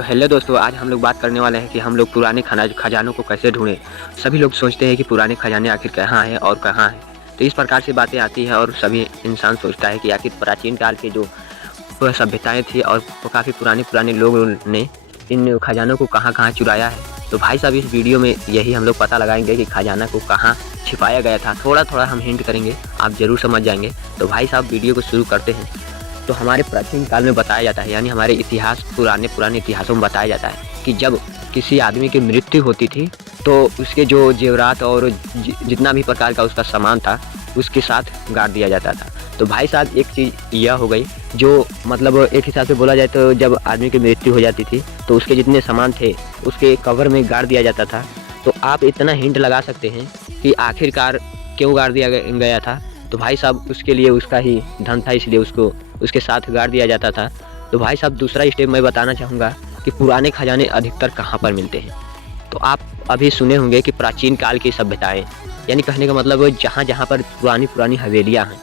तो हेलो दोस्तों, आज हम लोग बात करने वाले हैं कि हम लोग पुराने खजानों को कैसे ढूंढें। सभी लोग सोचते हैं कि पुराने खजाने आखिर कहाँ हैं और कहाँ हैं। तो इस प्रकार से बातें आती हैं और सभी इंसान सोचता है कि आखिर प्राचीन काल के जो वह सभ्यताएं थी और काफ़ी पुराने पुराने लोग ने इन खजानों को कहाँ कहाँ चुराया है। तो भाई साहब, इस वीडियो में यही हम लोग पता लगाएंगे कि खजाना को कहाँ छिपाया गया था। थोड़ा थोड़ा हम हिंट करेंगे, आप ज़रूर समझ जाएंगे। तो भाई साहब, वीडियो को शुरू करते हैं। तो हमारे प्राचीन काल में बताया जाता है, यानी हमारे इतिहास पुराने पुराने इतिहासों में बताया जाता है कि जब किसी आदमी की मृत्यु होती थी तो उसके जो जेवरात और जितना भी प्रकार का उसका सामान था उसके साथ गाड़ दिया जाता था। तो भाई साहब, एक चीज़ यह हो गई जो मतलब एक हिसाब से बोला जाए तो जब आदमी की मृत्यु हो जाती थी तो उसके जितने सामान थे उसके कवर में गाड़ दिया जाता था। तो आप इतना हिंट लगा सकते हैं कि आखिरकार क्यों गाड़ दिया गया था। तो भाई साहब, उसके लिए उसका ही धन था, इसलिए उसको उसके साथ गाड़ दिया जाता था। तो भाई साहब, दूसरा स्टेप मैं बताना चाहूँगा कि पुराने खजाने अधिकतर कहाँ पर मिलते हैं। तो आप अभी सुने होंगे कि प्राचीन काल की सभ्यताएं, यानी कहने का मतलब जहाँ जहाँ पर पुरानी पुरानी हवेलियाँ हैं।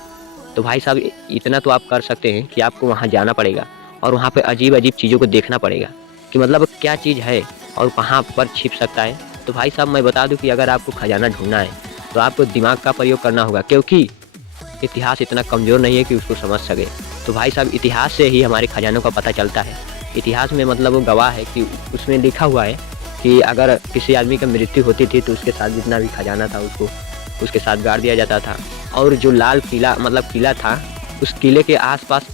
तो भाई साहब, इतना तो आप कर सकते हैं कि आपको वहाँ जाना पड़ेगा और वहाँ पर अजीब अजीब चीज़ों को देखना पड़ेगा कि मतलब क्या चीज़ है और कहाँ पर छिप सकता है। तो भाई साहब, मैं बता दूँ कि अगर आपको खजाना ढूंढना है तो आपको दिमाग का प्रयोग करना होगा, क्योंकि इतिहास इतना कमज़ोर नहीं है कि उसको समझ सके। तो भाई साहब, इतिहास से ही हमारे खजानों का पता चलता है। इतिहास में मतलब वो गवाह है कि उसमें लिखा हुआ है कि अगर किसी आदमी की मृत्यु होती थी तो उसके साथ जितना भी खजाना था उसको उसके साथ गाड़ दिया जाता था। और जो लाल किला मतलब किला था, उस किले के आसपास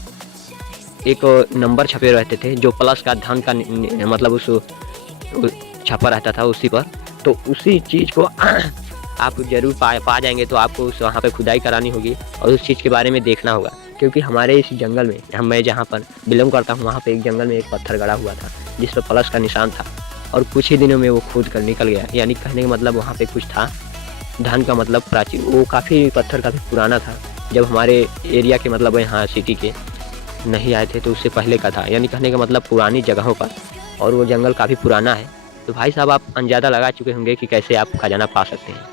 एक नंबर छपे रहते थे जो प्लस का धन का मतलब उस छपा रहता था उसी पर। तो उसी चीज़ को आप ज़रूर पा जाएंगे। तो आपको उस वहाँ पे खुदाई करानी होगी और उस चीज़ के बारे में देखना होगा, क्योंकि हमारे इस जंगल में मैं जहाँ पर बिलोंग करता हूँ वहाँ पे एक जंगल में एक पत्थर गड़ा हुआ था जिस पर प्लस का निशान था और कुछ ही दिनों में वो खोद कर निकल गया। यानी कहने का मतलब वहाँ पे कुछ था, धन का मतलब प्राचीन, वो काफ़ी पत्थर काफ़ी पुराना था। जब हमारे एरिया के मतलब यहाँ सिटी के नहीं आए थे तो उससे पहले का था, यानी कहने का मतलब पुरानी जगहों पर, और वो जंगल काफ़ी पुराना है। तो भाई साहब, आप अंदाज़ा लगा चुके होंगे कि कैसे आप खजाना पा सकते हैं।